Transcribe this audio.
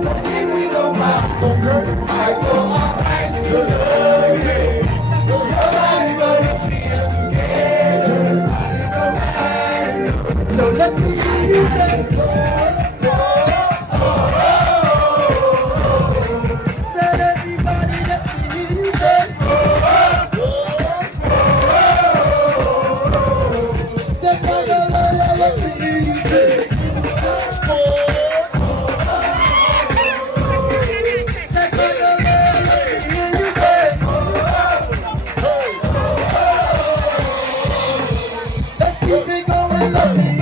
Here we go round. I go alright to love you. Nobody gonna see us together. So let me hear you say, oh, oh, oh. Said everybody, let me hear you say, oh, oh, oh. Said Meghalaya, let me hear you say, oh, oh. Said Meghalaya, let me hear you say, oh, oh. Let's keep it going, let me